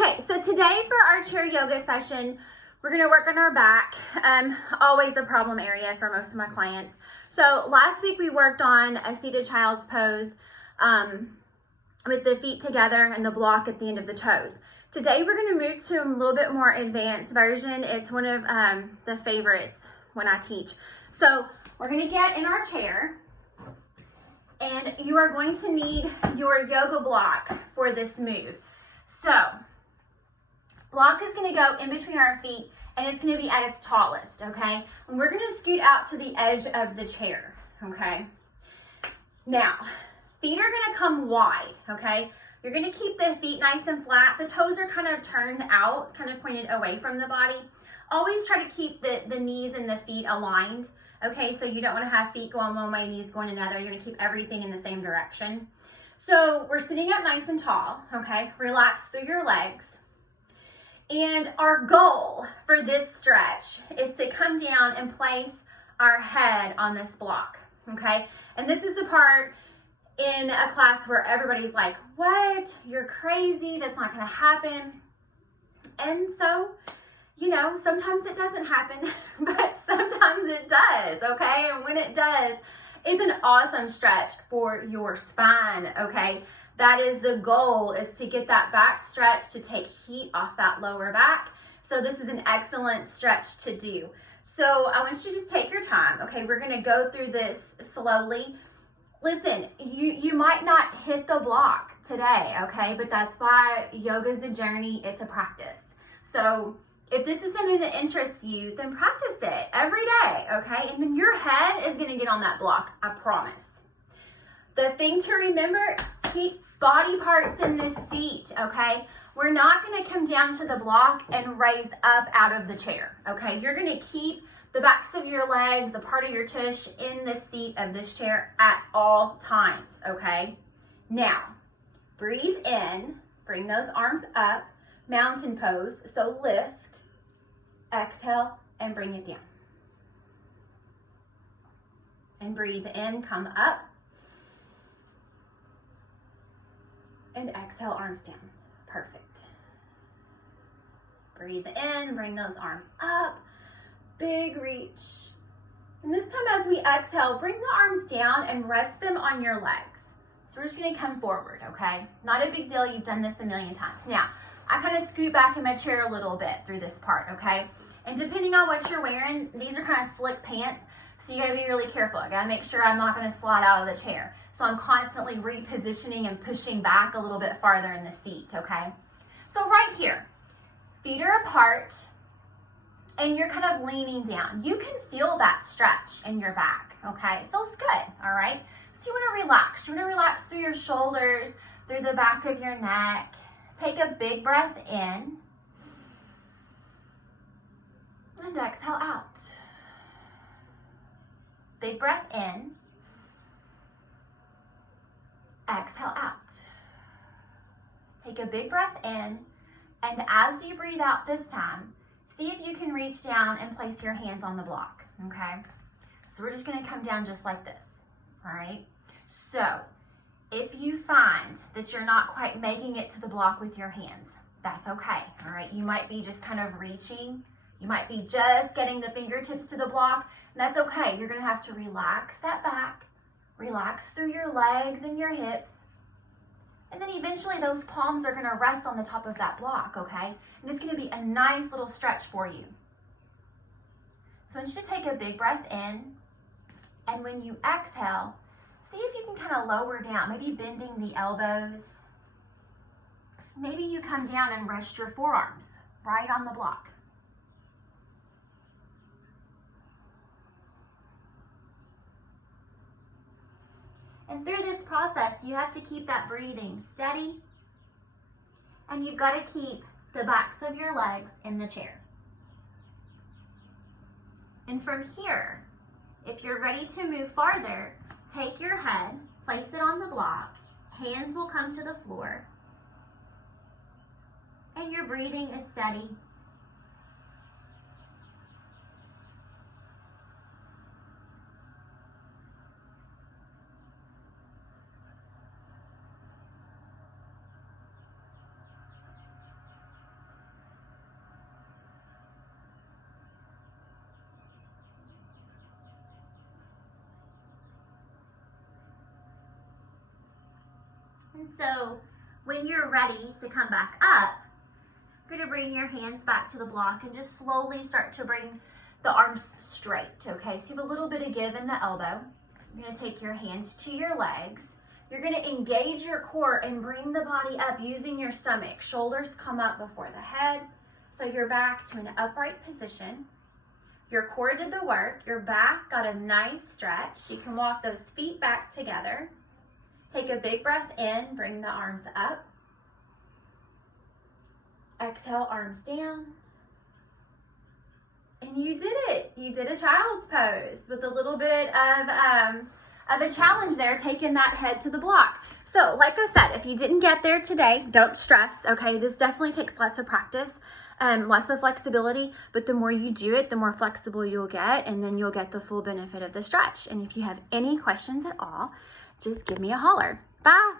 Okay, so today for our chair yoga session, we're gonna work on our back. Always a problem area for most of my clients. So last week we worked on a seated child's pose with the feet together and the block at the end of the toes. Today we're gonna move to a little bit more advanced version. It's one of the favorites when I teach. So we're gonna get in our chair and you are going to need your yoga block for this move. So block is gonna go in between our feet and it's gonna be at its tallest, okay? And we're gonna scoot out to the edge of the chair, okay? Now, feet are gonna come wide, okay? You're gonna keep the feet nice and flat. The toes are kind of turned out, kind of pointed away from the body. Always try to keep the knees and the feet aligned, okay? So you don't wanna have feet going one way, knees going another. You're gonna keep everything in the same direction. So we're sitting up nice and tall, okay? Relax through your legs. And our goal for this stretch is to come down and place our head on this block, okay? And this is the part in a class where everybody's like, what? You're crazy, that's not gonna happen. And so, you know, sometimes it doesn't happen, but sometimes it does, okay? And when it does, it's an awesome stretch for your spine, okay? That is the goal, is to get that back stretch to take heat off that lower back. So this is an excellent stretch to do. So I want you to just take your time, okay? We're gonna go through this slowly. Listen, you might not hit the block today, okay? But that's why yoga is a journey, it's a practice. So if this is something that interests you, then practice it every day, okay? And then your head is gonna get on that block, I promise. The thing to remember, keep body parts in this seat, okay? We're not gonna come down to the block and raise up out of the chair, okay? You're gonna keep the backs of your legs, a part of your tush in the seat of this chair at all times, okay? Now, breathe in, bring those arms up, mountain pose, so lift, exhale, and bring it down. And breathe in, come up, and exhale, arms down. Perfect. Breathe in, bring those arms up, big reach. And this time as we exhale, bring the arms down and rest them on your legs. So we're just gonna come forward, okay? Not a big deal, you've done this a million times. Now, I kind of scoot back in my chair a little bit through this part, okay? And depending on what you're wearing, these are kind of slick pants, so you gotta be really careful. I gotta make sure I'm not gonna slide out of the chair. So I'm constantly repositioning and pushing back a little bit farther in the seat, okay? So right here, feet are apart and you're kind of leaning down. You can feel that stretch in your back, okay? It feels good, all right? So you wanna relax. You wanna relax through your shoulders, through the back of your neck. Take a big breath in and exhale out. Big breath in. Exhale out. Take a big breath in, and as you breathe out this time, see if you can reach down and place your hands on the block, okay? So we're just gonna come down just like this, all right? So if you find that you're not quite making it to the block with your hands, that's okay, all right? You might be just kind of reaching, you might be just getting the fingertips to the block, and that's okay. You're gonna have to relax that back, relax through your legs and your hips. And then eventually those palms are gonna rest on the top of that block, okay? And it's gonna be a nice little stretch for you. So I want you to take a big breath in, and when you exhale, see if you can kind of lower down, maybe bending the elbows. Maybe you come down and rest your forearms right on the block. And through this process, you have to keep that breathing steady, and you've got to keep the backs of your legs in the chair. And from here, if you're ready to move farther, take your head, place it on the block, hands will come to the floor, and your breathing is steady. And so when you're ready to come back up, you're gonna bring your hands back to the block and just slowly start to bring the arms straight, okay? So you have a little bit of give in the elbow. You're gonna take your hands to your legs. You're gonna engage your core and bring the body up using your stomach. Shoulders come up before the head. So you're back to an upright position. Your core did the work. Your back got a nice stretch. You can walk those feet back together. Take a big breath in, bring the arms up. Exhale, arms down. And you did it. You did a child's pose with a little bit of a challenge there, taking that head to the block. So like I said, if you didn't get there today, don't stress, okay? This definitely takes lots of practice, lots of flexibility, but the more you do it, the more flexible you'll get, and then you'll get the full benefit of the stretch. And if you have any questions at all, just give me a holler. Bye.